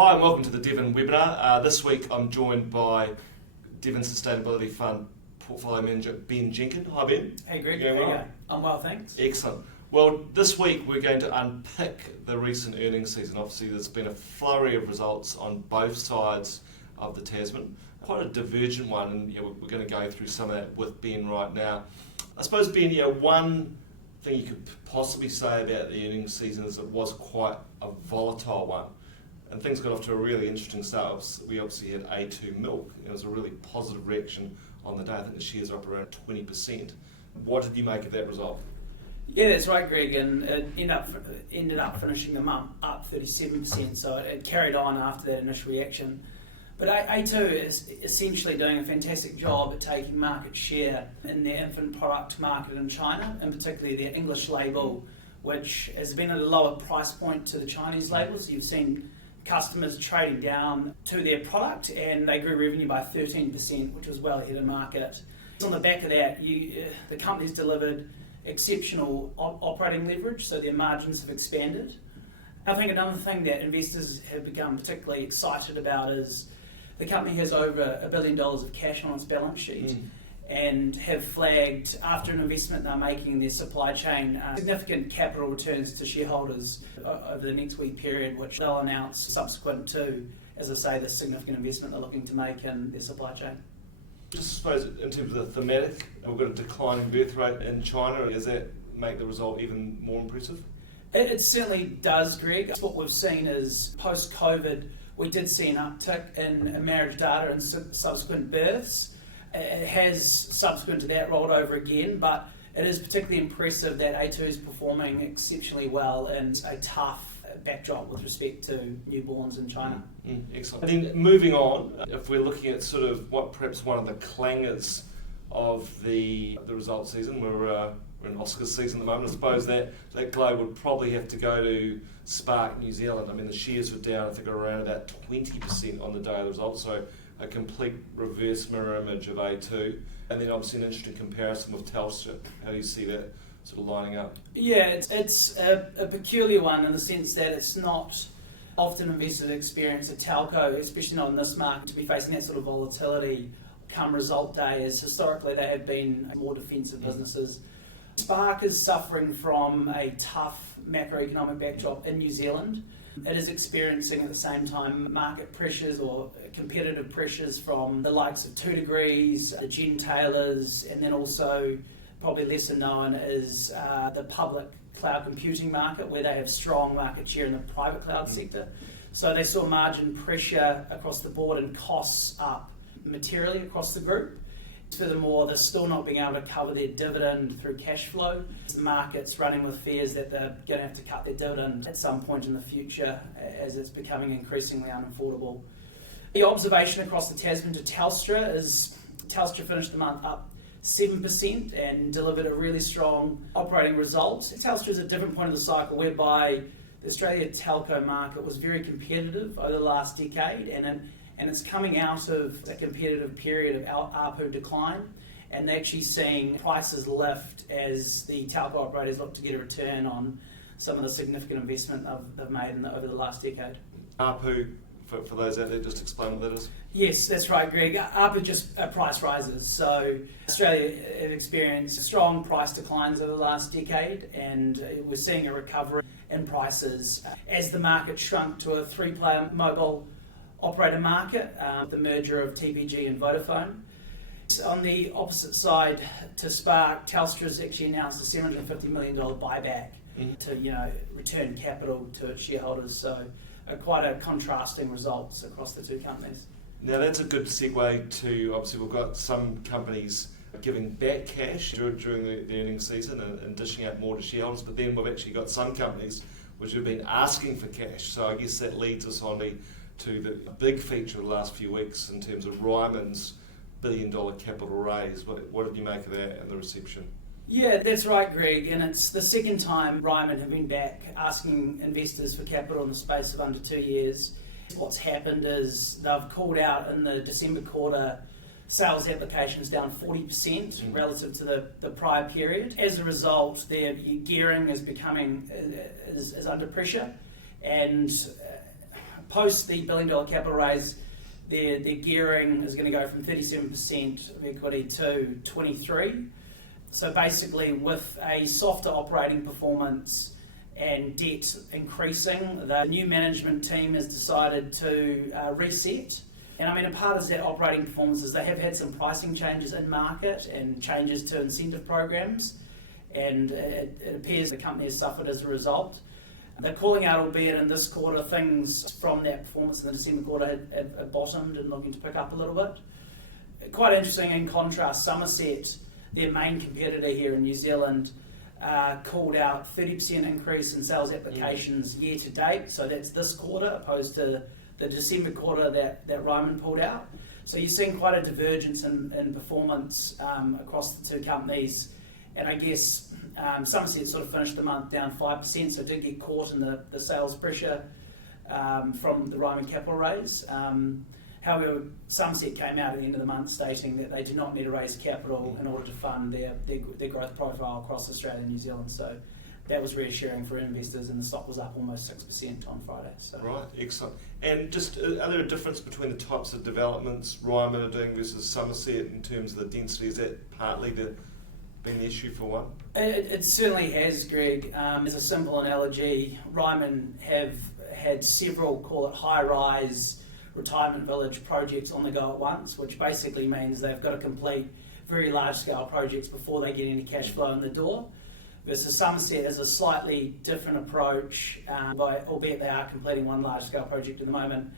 Hi and welcome to the Devon webinar. This week I'm joined by Devon Sustainability Fund Portfolio Manager Ben Jenkin. Hi Ben. Hey Greg, how are you? well? I'm well, thanks. Excellent. Well, this week we're going to unpick the recent earnings season. Obviously there's been a flurry of results on both sides of the Tasman. Quite a divergent one, and we're going to go through some of that with Ben right now. I suppose Ben, one thing you could possibly say about the earnings season is it was quite a volatile one. And things got off to a really interesting start. We obviously had A2 milk. It was a really positive reaction on the day. I think the shares are up around 20%. What did you make of that result? Yeah, that's right, Greg, and it ended up finishing the month up 37%, so it carried on after that initial reaction. But A2 is essentially doing a fantastic job at taking market share in their infant product market in China, and particularly their English label, which has been at a lower price point to the Chinese label. So you've seen customers trading down to their product, and they grew revenue by 13%, which was well ahead of market. On the back of that, the company's delivered exceptional operating leverage, so their margins have expanded. I think another thing that investors have become particularly excited about is the company has over $1 billion of cash on its balance sheet and have flagged, after an investment they're making in their supply chain, significant capital returns to shareholders over the next week period, which they'll announce subsequent to, as I say, the significant investment they're looking to make in their supply chain. Just suppose in terms of the thematic, we've got a declining birth rate in China. Does that make the result even more impressive? It certainly does, Greg. What we've seen is post-COVID, we did see an uptick in marriage data and subsequent births. It has, subsequent to that, rolled over again, but it is particularly impressive that A2 is performing exceptionally well in a tough backdrop with respect to newborns in China. Excellent. And then moving on, if we're looking at sort of what perhaps one of the clangers of the results season, we're in Oscars season at the moment. I suppose that globe would probably have to go to Spark New Zealand. I mean, the shares were down, I think, around about 20% on the day of the results, so a complete reverse mirror image of A2. And then obviously an interesting comparison with Telstra. How do you see that sort of lining up? Yeah, it's a peculiar one in the sense that it's not often investors experience a telco, especially not in this market, to be facing that sort of volatility come result day, as historically they have been more defensive businesses. Spark is suffering from a tough macroeconomic backdrop in New Zealand. It is experiencing at the same time market pressures or competitive pressures from the likes of 2 Degrees, the Gen Taylors, and then also probably lesser known is the public cloud computing market, where they have strong market share in the private cloud sector. So they saw margin pressure across the board and costs up materially across the group. Furthermore, they're still not being able to cover their dividend through cash flow. The market's running with fears that they're going to have to cut their dividend at some point in the future as it's becoming increasingly unaffordable. The observation across the Tasman to Telstra is Telstra finished the month up 7% and delivered a really strong operating result. Telstra is at a different point of the cycle whereby the Australia telco market was very competitive over the last decade, and it's coming out of a competitive period of ARPU decline, and they're actually seeing prices lift as the telco operators look to get a return on some of the significant investment they've made over the last decade. ARPU, for those out there, just explain what that is. Yes, that's right, Greg. ARPU just price rises. So Australia have experienced strong price declines over the last decade, and we're seeing a recovery in prices as the market shrunk to a 3-player mobile operator market, the merger of TPG and Vodafone. On the opposite side to Spark, Telstra's actually announced a $750 million buyback to return capital to its shareholders. So quite a contrasting results across the two companies. Now that's a good segue to, obviously we've got some companies giving back cash during the earnings season and dishing out more to shareholders, but then we've actually got some companies which have been asking for cash. So I guess that leads us on to the big feature of the last few weeks in terms of Ryman's $1 billion capital raise. What did you make of that and the reception? Yeah, that's right, Greg, and it's the second time Ryman have been back asking investors for capital in the space of under 2 years. What's happened is they've called out in the December quarter sales applications down 40% relative to the prior period. As a result, their gearing is under pressure, and post the $1 billion capital raise, their gearing is going to go from 37% of equity to 23%. So basically, with a softer operating performance and debt increasing, the new management team has decided to reset. And I mean, a part of that operating performance is they have had some pricing changes in market and changes to incentive programs, and it appears the company has suffered as a result. They're calling out, albeit in this quarter, things from that performance in the December quarter had bottomed and looking to pick up a little bit. Quite interesting, in contrast, Summerset, their main competitor here in New Zealand, called out 30% increase in sales applications year to date. So that's this quarter opposed to the December quarter that Ryman pulled out. So you're seeing quite a divergence in performance across the two companies. And I guess Summerset sort of finished the month down 5%, so did get caught in the sales pressure from the Ryman capital raise. However, Summerset came out at the end of the month stating that they do not need to raise capital in order to fund their growth profile across Australia and New Zealand. So that was reassuring for investors, and the stock was up almost 6% on Friday. So. Right, excellent. And just, are there a difference between the types of developments Ryman are doing versus Summerset in terms of the density? Is that partly been the issue for one? It certainly has, Greg. As a simple analogy, Ryman have had several, call it high-rise retirement village projects on the go at once, which basically means they've got to complete very large-scale projects before they get any cash flow in the door. Versus Summerset has a slightly different approach, albeit they are completing one large-scale project at the moment.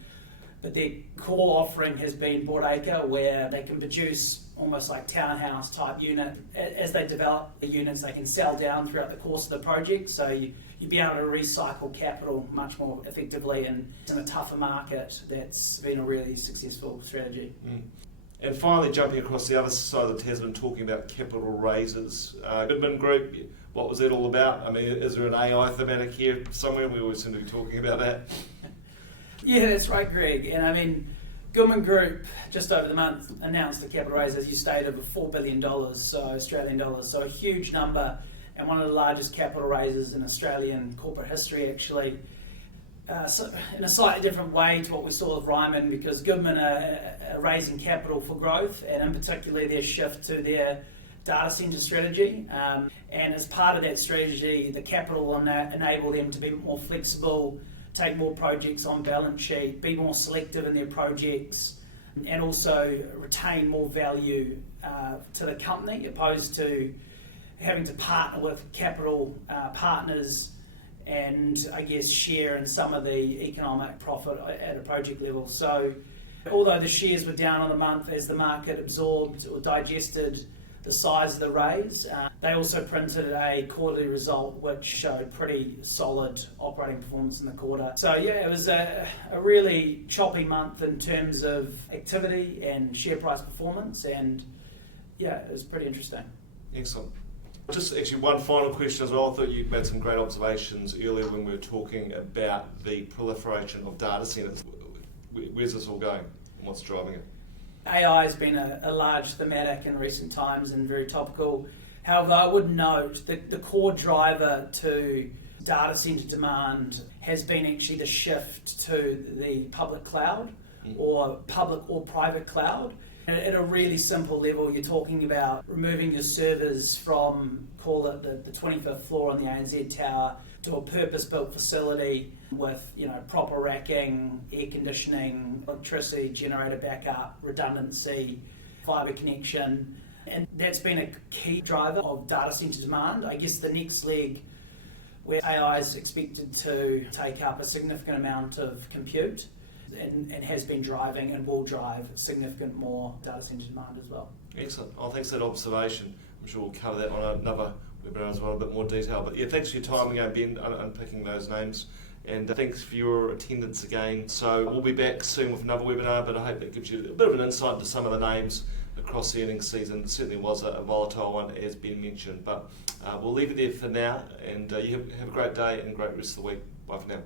But their core offering has been broadacre, where they can produce almost like townhouse type unit. As they develop the units, they can sell down throughout the course of the project. So you'd be able to recycle capital much more effectively, and in a tougher market, that's been a really successful strategy. And finally, jumping across the other side of the Tasman, talking about capital raises. Goodman Group, what was that all about? I mean, is there an AI thematic here somewhere? We always seem to be talking about that. Yeah, that's right, Greg. And I mean, Goodman Group, just over the month, announced the capital raise, as you stated, of $4 billion, so Australian dollars. So a huge number, and one of the largest capital raises in Australian corporate history, actually. So in a slightly different way to what we saw with Ryman, because Goodman are raising capital for growth, and in particular their shift to their data centre strategy. And as part of that strategy, the capital will enable them to be more flexible, take more projects on balance sheet, be more selective in their projects, and also retain more value to the company, opposed to having to partner with capital partners and, I guess, share in some of the economic profit at a project level. So although the shares were down on the month as the market absorbed or digested the size of the raise, they also printed a quarterly result which showed pretty solid operating performance in the quarter. So yeah, it was a really choppy month in terms of activity and share price performance, and yeah, it was pretty interesting. Excellent. Just actually one final question as well. I thought you made some great observations earlier when we were talking about the proliferation of data centres. Where's this all going and what's driving it? AI has been a large thematic in recent times and very topical. However, I would note that the core driver to data centre demand has been actually the shift to the public cloud, or public or private cloud. And at a really simple level, you're talking about removing your servers from, call it the 25th floor on the ANZ Tower, to a purpose-built facility with, proper racking, air conditioning, electricity, generator backup, redundancy, fibre connection. And that's been a key driver of data centre demand. I guess the next leg, where AI is expected to take up a significant amount of compute, and has been driving and will drive significant more data centre demand as well. Excellent. Oh, thanks for that observation. I'm sure we'll cover that on another webinar as well, a bit more detail. But yeah, thanks for your time again, Ben, unpicking those names. And thanks for your attendance again. So we'll be back soon with another webinar, but I hope that gives you a bit of an insight into some of the names across the earnings season. It certainly was a volatile one, as Ben mentioned. But we'll leave it there for now, and you have a great day and a great rest of the week. Bye for now.